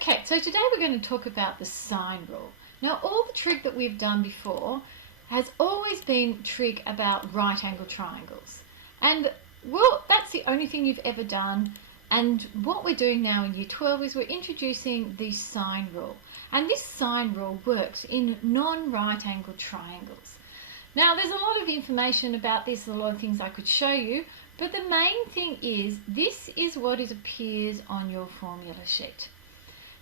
Okay, so today we're going to talk about the sine rule. Now, all the trig that we've done before has always been trig about right angle triangles. And, well, that's the only thing you've ever done. And what we're doing now in Year 12 is we're introducing the sine rule. And this sine rule works in non-right angle triangles. Now, there's a lot of information about this, a lot of things I could show you, but the main thing is this is what appears on your formula sheet.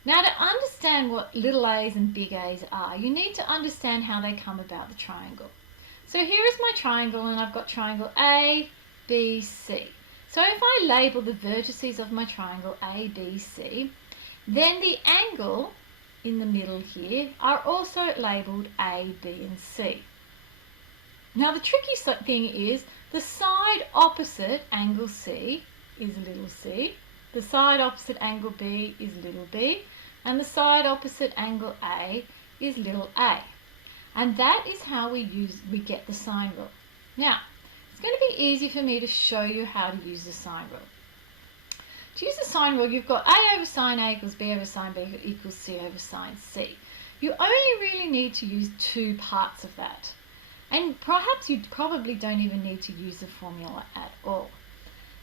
Now, to understand what little a's and big A's are, you need to understand how they come about the triangle. So here is my triangle, and I've got triangle A, B, C. So if I label the vertices of my triangle A, B, C, then the angle in the middle here are also labelled A, B and C. Now the tricky thing is the side opposite angle C is little c, the side opposite angle B is little b, and the side opposite angle A is little a. And that is how we get the sine rule. Now, it's going to be easy for me to show you how to use the sine rule. To use the sine rule, you've got A over sine A equals B over sine B equals C over sine C. You only really need to use two parts of that. And perhaps you probably don't even need to use the formula at all.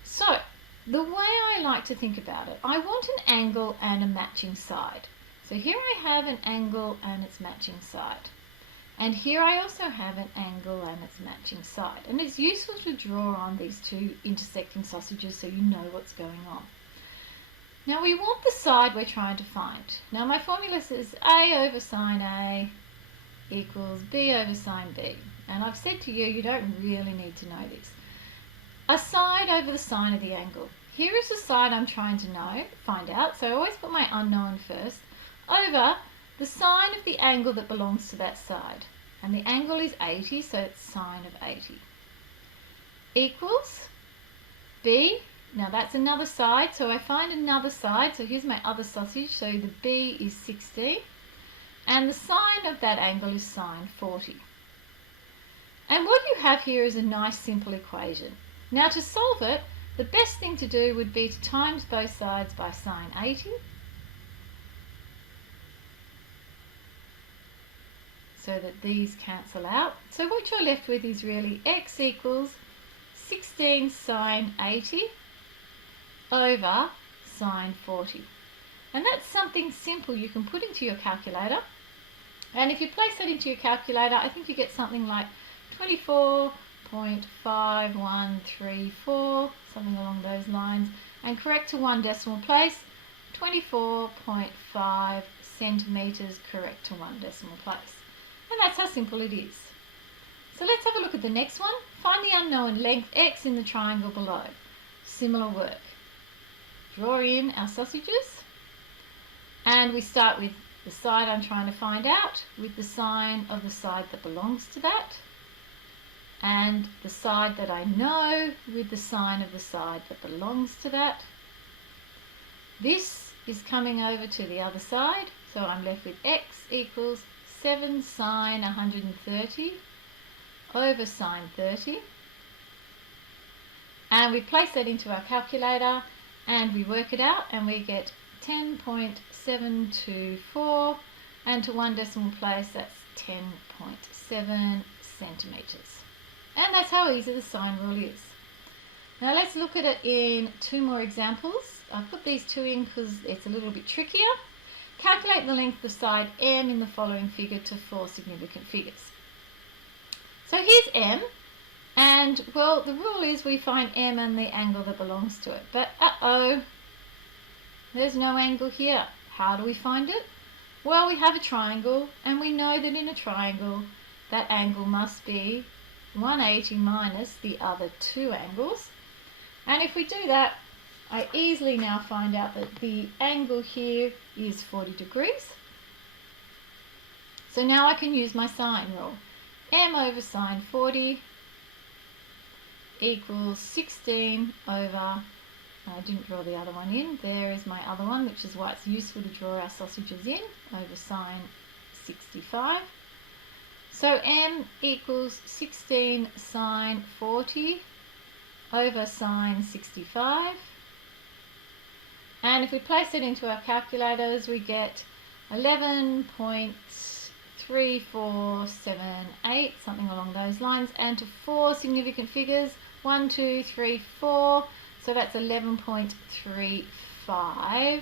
So, the way I like to think about it, I want an angle and a matching side. So here I have an angle and its matching side. And here I also have an angle and its matching side. And it's useful to draw on these two intersecting sausages so you know what's going on. Now we want the side we're trying to find. Now my formula says A over sine A equals B over sine B. And I've said to you, you don't really need to know this. A side over the sine of the angle. Here is the side I'm trying to find out. So I always put my unknown first. Over the sine of the angle that belongs to that side. And the angle is 80, so it's sine of 80. Equals B. Now that's another side, so I find another side. So here's my other sausage. So the B is 16. And the sine of that angle is sine 40. And what you have here is a nice simple equation. Now to solve it, the best thing to do would be to times both sides by sine 80. So that these cancel out. So what you're left with is really x equals 16 sine 80 over sine 40. And that's something simple you can put into your calculator. And if you place that into your calculator, I think you get something like 24.5134, something along those lines, and correct to one decimal place, 24.5 centimetres correct to one decimal place. And that's how simple it is. So let's have a look at the next one. Find the unknown length x in the triangle below. Similar work. Draw in our sausages, and we start with the side I'm trying to find out, with the sine of the side that belongs to that, and the side that I know with the sine of the side that belongs to that. This is coming over to the other side, so I'm left with x equals 7 sine 130 over sine 30. And we place that into our calculator and we work it out, and we get 10.724, and to one decimal place that's 10.7 centimetres. And that's how easy the sine rule is. Now let's look at it in two more examples. I put these two in because it's a little bit trickier. Calculate the length of side M in the following figure to four significant figures. So here's M, and well, the rule is we find M and the angle that belongs to it. But there's no angle here. How do we find it? Well, we have a triangle, and we know that in a triangle that angle must be 180 minus the other two angles. And if we do that, I easily now find out that the angle here is 40 degrees. So now I can use my sine rule. M over sine 40 equals 16 over, I didn't draw the other one in, there is my other one, which is why it's useful to draw our sausages in, over sine 65. So M equals 16 sine 40 over sine 65. And if we place it into our calculators, we get 11.3478, something along those lines, and to 4 significant figures, 1, 2, 3, 4, so that's 11.35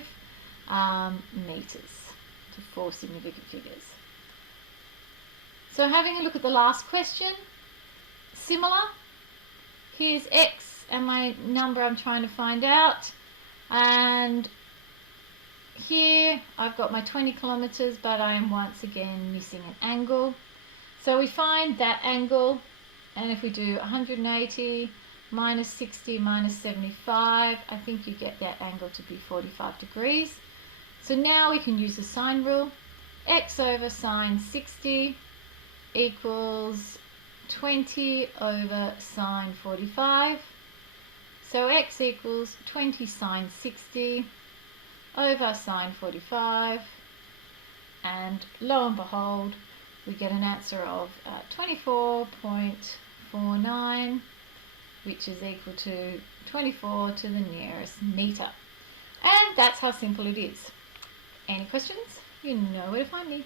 meters to 4 significant figures. So having a look at the last question, similar, here's x and my number I'm trying to find out, and here I've got my 20 kilometers, but I am once again missing an angle. So we find that angle, and if we do 180 minus 60 minus 75, I think you get that angle to be 45 degrees. So now we can use the sine rule. X over sine 60 equals 20 over sine 45. So x equals 20 sine 60 over sine 45, and lo and behold, we get an answer of 24.49, which is equal to 24 to the nearest meter. And that's how simple it is. Any questions? You know where to find me.